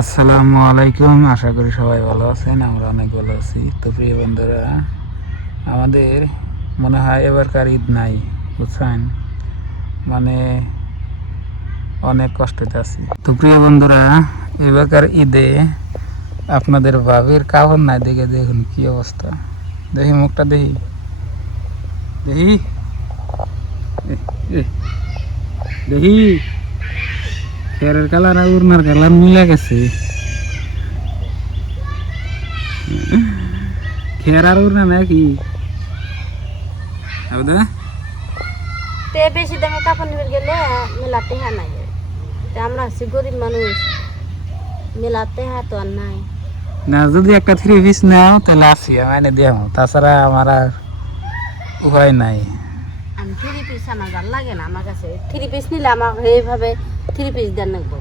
আসসালামু আলাইকুম, আশা করি সবাই ভালো আছেন। আমরা অনেক ভালো আছি। তো প্রিয় বন্ধুরা, আমাদের মনে হয় এবারকার ঈদ নাই, বুঝছেন, মানে অনেক কষ্টতে আছি। তো প্রিয় বন্ধুরা, এবারকার ঈদে আপনাদের ভাবির কাপড় নাই দেখে দেখুন কি অবস্থা। দেখি মুখটা, দেখি দেখি দেখি খেরের কালার আর উড়নার কালার মিলে গেছে। খের আর উড়না নাকি তে বেশি দামে কাপড় নিবে গেলে মেলাতে হ্যাঁ নাই। আমরা আছি গরিব মানুষ, মেলাতে হ্যাঁ তো আর নাই। না, যদি একটা 3 পিস নাও তাহলে আসি, আমি এনে দিয়ে তাছাড়া আমার আর উপায় নাই। আমি 3 পিস আমার ভালো লাগে না। আমার কাছে 3 পিস নিলে আমার এইভাবে 3 পিস দেন লাগবো।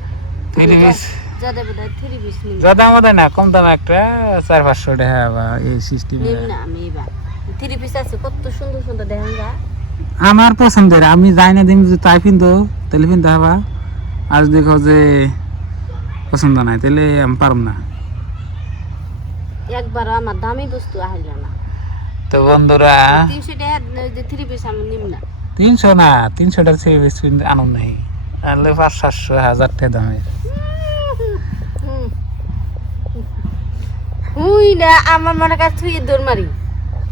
3 পিস যাদের বোধ 3 পিস নিলে যা আমাদের না, কম দামে একটা 400-500 টাকা বা এই সিস্টেম। নিম না আমি এবার 3 পিস আছে, কত সুন্দর সুন্দর দেখেন গা। আমার পছন্দের, আমি যাই না দিন তাই পিনতো তাহলে পিনতে হবা। আর দেখো যে পছন্দ নাই তাহলে আমি পারব না। একবার আমার দামি বস্তু আহিল না। তো বন্ধুরা, 300 টাকা যে 3 পিস আমি নিম না। 300 না, 300টার 3 পিস পিনতে আনন্দ নেই, আনলে 500-700-1000 টাকা দামের। হুই না, আমার মনে কাছে তুই দৌড় মারি।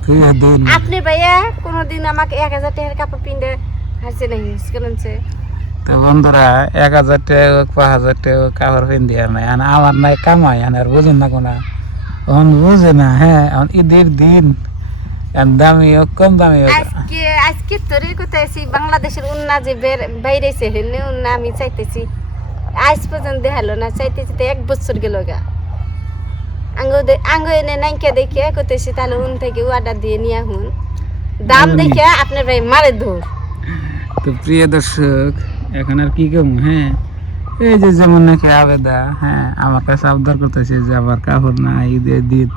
তুই দিন আপনি ভাইয়া কোনোদিন আমাকে 1000 টাকার কাপড় পিনতে হাসছে নাই কেনছে? তো বন্ধুরা, 1000 টাকা হোক 5000 টাকা হোক কাপড় পিন দিয়া নাই, আর আমার নাই কামাই, আর বুঝুন না কোনা এখন বুঝে না। হ্যাঁ, এখন ঈদের দিন দামি হোক কম দামি হোক, আজকে আজকে তোরে কোথায় আছি, বাংলাদেশের উন্না যে বাইরেছে হেনে উন্না আমি চাইতেছি, আজ পর্যন্ত দেখালো না। চাইতেছি তো 1 বছর গেল গা। আঙ্গো এনে নাইকে দেখে কোথায় তাহলে উন থেকে অর্ডার দিয়ে নিয়ে হুন দাম দেখে আপনার ভাই মারে ধর। তো প্রিয় দর্শক, এখন আর কি কম। হ্যাঁ, এই যে যেমন নাকি আবেদা, হ্যাঁ, আমার কাছে আবদার করতেছে যে আমার কাপড় না, ঈদের দিন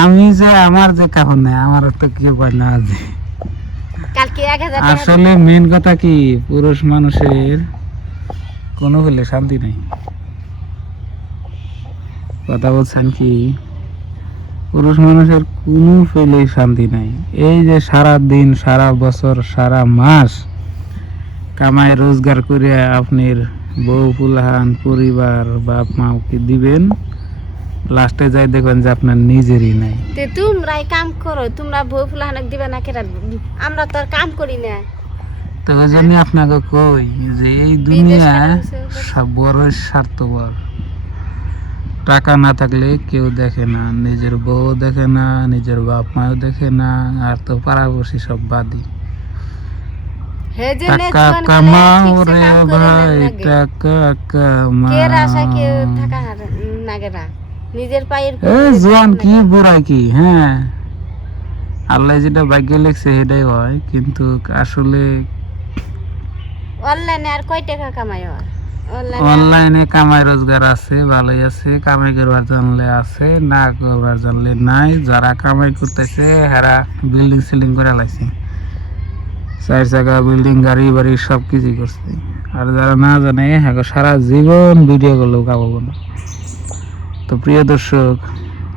আমি যে আমার যে কাপড় নাই, আমার তো কি উপায় না আছে। কালকে 1000 টাকা আসলে মেন কথা কি, পুরুষ মানুষের কোনো হলে শান্তি নাই। কথা বলছেন কি, পুরুষ মানুষের কোনো ফেলে শান্তি নাই। এই যে সারা দিন, সারা বছর, সারা মাস কামাই রোজগার করে আপনার বউ পুলাহান পরিবার বাপ মাকে দিবেন, লাস্টে যাই দেখবেন যে আপনার নিজেরই নাই। তে তোমরাই কাম করো, তোমরা বউ ফুলাহানক দিবে না কেন? আমরা তো আর কাম করি না। তো ওই জন্য আপনাকে কই যে এই দুনিয়ায় সব বড় স্বার্থপর। টাকা না থাকলে কেউ দেখে না, নিজের বউ দেখে না, নিজের বাপ মাও দেখে না, আর তো পাড়াপড়শি সব বাদী। টাকা কামাও রে ভাই, টাকা কামাও। কের আশা কেউ থাকা নাগে না, নিজের পায়ের জোয়ান কি বুড়াই কি। হ্যাঁ, আল্লাহ যেটা ভাগ্যে লিখছে সেটাই হয়, কিন্তু আসলে অনলাইনে আর কয় টাকা কামাই হয়? অনলাইনে কামাই রোজগার আছে, ভালোই আছে। কামাই করবার জানলে আছে, না করবার জানলে নাই। যারা কামাই করতেছে হেরা বিল্ডিং সিল্ডিং করে লাইছে, 4 চাকা বিল্ডিং, গাড়ি বাড়ি সব কিছুই করছে। আর যারা না জানে হ্যাঁ সারা জীবন ভিডিও করলেও কামাবো না। তো প্রিয় দর্শক,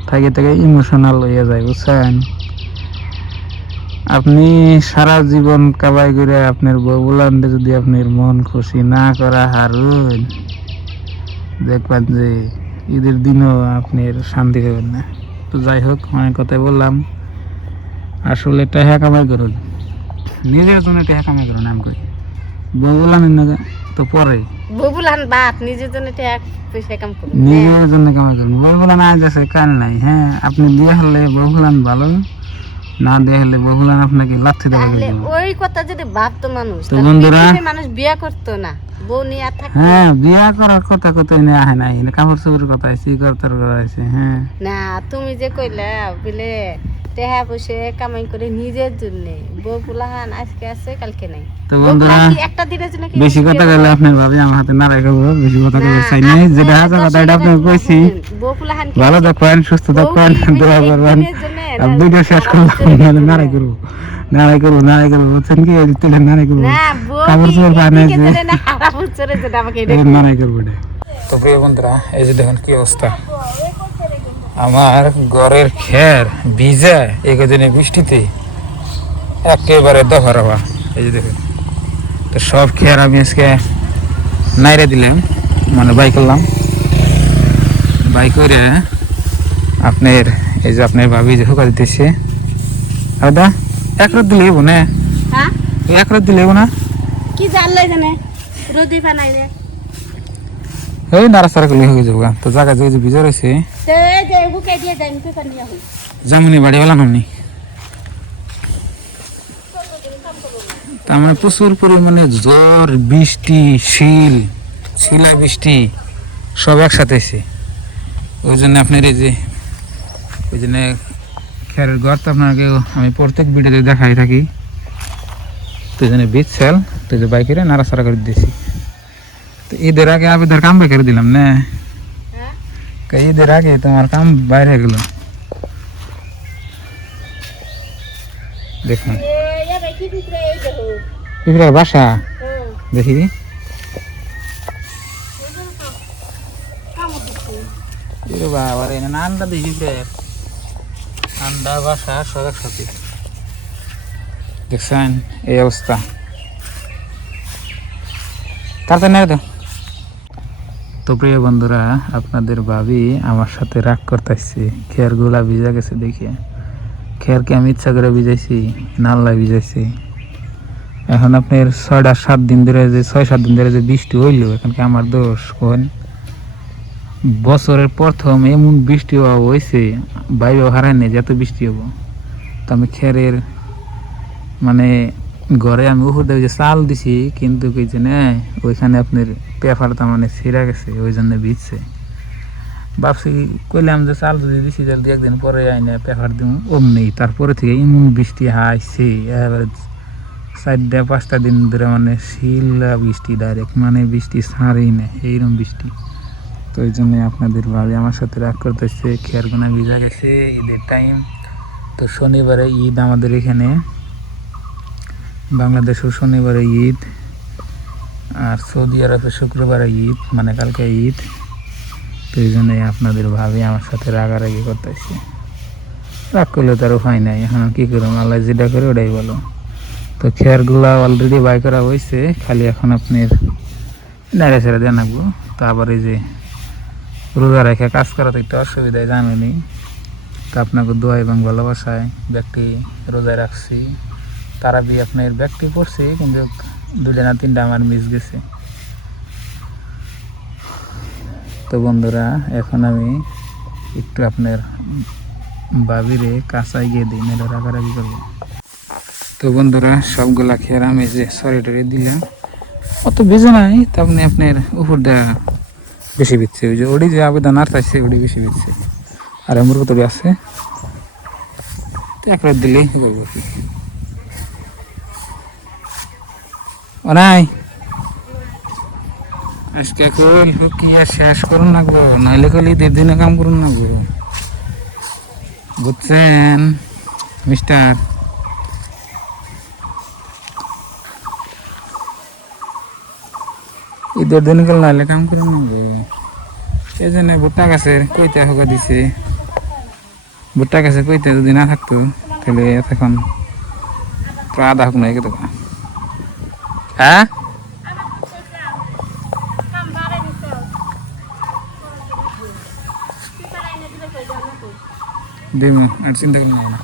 থাকে থেকে ইমোশনাল হয়ে যায়, বুঝছেন। আপনি সারা জীবন কামাই করে আপনার বউলান্ডে যদি আপনার মন খুশি না করা হারুন, দেখবেন যে ঈদের দিনও আপনার শান্তি পাবেন না। তো যাই হোক, অনেক কথাই বললাম। আসলে টাকা কামাই করুন, নিজের জন্য টাকা কামাই করুন। আমি কই বউলান না তো পরে বউলান বাদ, নিজের জন্য টাকা পয়সা কাম করুন, নিজের জন্য কামাই করুন। বউলান আজ আছে কাল নাই। হ্যাঁ, আপনি দিয়ে হলে বউলান ভালো, না দিয়ে হলে বউলান আপনাকে লাথি দেওয়া তাহলে যাবে। ওই কথা যদি ভাবতো মানুষ, তো তাহলে বন্ধুরা, পৃথিবীর মানুষ বিয়ে করতো না, বউ নিয়ে আর থাকতো হ্যাঁ, বিয়া করার কথা কত এনে আহে নাই, কাপড় চোপড়ের কথা আইছে, করতার কথা আইছে। হ্যাঁ না, তুমি যে কইলা বলে টাকা পয়সা কামাই করে নিজের জন্য, বউ পুলাহান আজকে আছে কালকে নাই। তো বন্ধুরা, একটা দিনের জন্য কি বেশি কথা বললে আপনার ভাবি আমার হাতে নাড়াই খাবো। বেশি কথা বললে চাই নাই, যেটা হাজার কথা এটা আপনাকে কইছি। ভালো থাকবেন, সুস্থ থাকবেন, দোয়া করবেন। ভিডিও শেষ করলাম, নাড়াই করবো নাড়াই করবো নাড়াই করবো, বুঝছেন কি, নাড়াই করবো। কাপড় চোপড় পায় না, নাড়াই করবো। তো প্রিয় বন্ধুরা, এই যে দেখুন কি অবস্থা, আমার ঘরের খের ভিজে এই কদিনে বৃষ্টিতে একেবারে দফা রফা। এই যে দেখুন, তো সব খের আমি আজকে নাইরে দিলাম, মানে বাই করলাম। বাই করে আপনার এই যে আপনার ভাবি যে হুকা দিতেছে, দা এক রাত দিলে হবো না, হ্যাঁ এক রাত দিলে হবো না, কি জানলে জানে রোদি ফানাই রে ওই নাড়াচাড়া করলে হয়ে যাবো। তো জায়গা যে ভিজে রয়েছে তে যে বুকে দিয়ে যাই পেপার নিয়ে হই যেমনই বাড়ি হলাম আপনি, তার মানে প্রচুর পরিমাণে ঝড় বৃষ্টি শিলা বৃষ্টি সব একসাথে এসে, ওই জন্য আপনার এই যে ওই জন্য খেরের ঘর তো আপনাকে আমি প্রত্যেক ভিডিওতে দেখাই থাকি। তো এই জন্য বীজ সেল তো যে বাইকের নাড়াচাড়া করে দিয়েছি। তো ঈদের আগে আবেদার কাম বাই করে দিলাম না, হ্যাঁ ঈদের আগে তোমার কাম বাইরে গেল। দেখুন এ ইয়া ভাই কি দিছে এই দেখো পিঁপড়ার বাসা হ্যাঁ দেখি, কামড় দিছে বাবা রে না আন্ডা দেখি আন্ডা বাসা সব একসাথে, দেখছেন এই অবস্থা। তাড়াতাড়ি নেই তো প্রিয় বন্ধুরা, আপনাদের ভাবি আমার সাথে রাগ করতেছে, খেরগুলা ভিজা গেছে দেখে। খেরকে আমি ইচ্ছা করে ভিজাইছি, নাল্লা ভিজাইছি। এখন আপনার 6-7 দিন ধরে যে 6-7 দিন ধরে যে বৃষ্টি হইলো, এখন কি আমার দোষ কোন? বছরের প্রথম এমন বৃষ্টি হওয়া হয়েছে, বাইরেও হারায় নেই যে এত বৃষ্টি হবো। তো আমি খেরের মানে ঘরে আমি উপর দিয়ে যে চাল দিছি, কিন্তু কি যে ওইখানে আপনার পেপারটা মানে ছিঁড়া গেছে, ওই জন্য ভিজছে। ভাবছি কইলাম যে চাল যদি দিছি জলদি একদিন পরে আইনে পেপার দিব, অমনি তারপরে থেকে এমন বৃষ্টি হাইছে এবারে 4-5টা দিন ধরে, মানে শিলা বৃষ্টি ডাইরেক্ট, মানে বৃষ্টি ছাড়েই না এইরকম বৃষ্টি। তো ওই জন্য আপনাদের ভাবে আমার সাথে রাগ করতেছে, খেয়ারগুনা ভিজা গেছে ঈদের টাইম। তো শনিবারে ঈদ আমাদের এখানে, বাংলাদেশেও শনিবারে ঈদ, আর সৌদি আরবে শুক্রবারে ঈদ, মানে কালকে ঈদ। তো এই জন্যই আপনাদের ভাবি আমার সাথে রাগারাগি করতেছে। রাগ করলে তার উপায় নাই, এখন কী করুন, আল্লাহ যেটা করে ওটাই বলো। তো খেয়ারগুলা অলরেডি বাই করা হয়েছে, খালি এখন আপনার নাড়া ছেড়ে দিয়ে নাকবো। তো আবার এই যে রোজা রেখে কাজ করা তো একটু অসুবিধায় জানেনি। তো আপনাকে দোয়া এবং ভালোবাসায় ব্যক্তি রোজায় রাখছি, তারা বি আপনার ব্যক্তি করছি, কিন্তু 2টা না 3টা আমার মিস গেছে। তো বন্ধুরা, এখন আমি একটু আপনার বাবিরে কাঁচাই গিয়ে দিই, মেলে রাগারাগি করবো। তো বন্ধুরা, সবগুলা খেয়ার আমি যে সরি টরি দিলাম, অত বেজে নাই, তেমনি আপনার উপর দেওয়া বেশি বিচ্ছে, ওই যে ওটি যে আবেদন আর চাইছে ওটি বেশি বিচ্ছে, আর মুরগ তবে আছে। তো এক রাত দিলেই করব কি ও নাই, আজকে কই কি আর শেষ করুন না গো, নইলে কলি 1.5 দিনে কাম করুন না গো, বুঝছেন মিস্টার? ঈদের দিন গেল নাহলে কাম করুন না গো। এই জন্য ভুট্টা গাছের কইতে হোকা দিছে, ভুট্টা গাছে কইতে যদি না থাকতো তাহলে এতক্ষণ প্রায় আধা হোক নয় গেত। হ্যাঁ কাম বারে নিছে পেপার আইনে দিলে কই জানো তো দিন আর চিন্তা করুন না।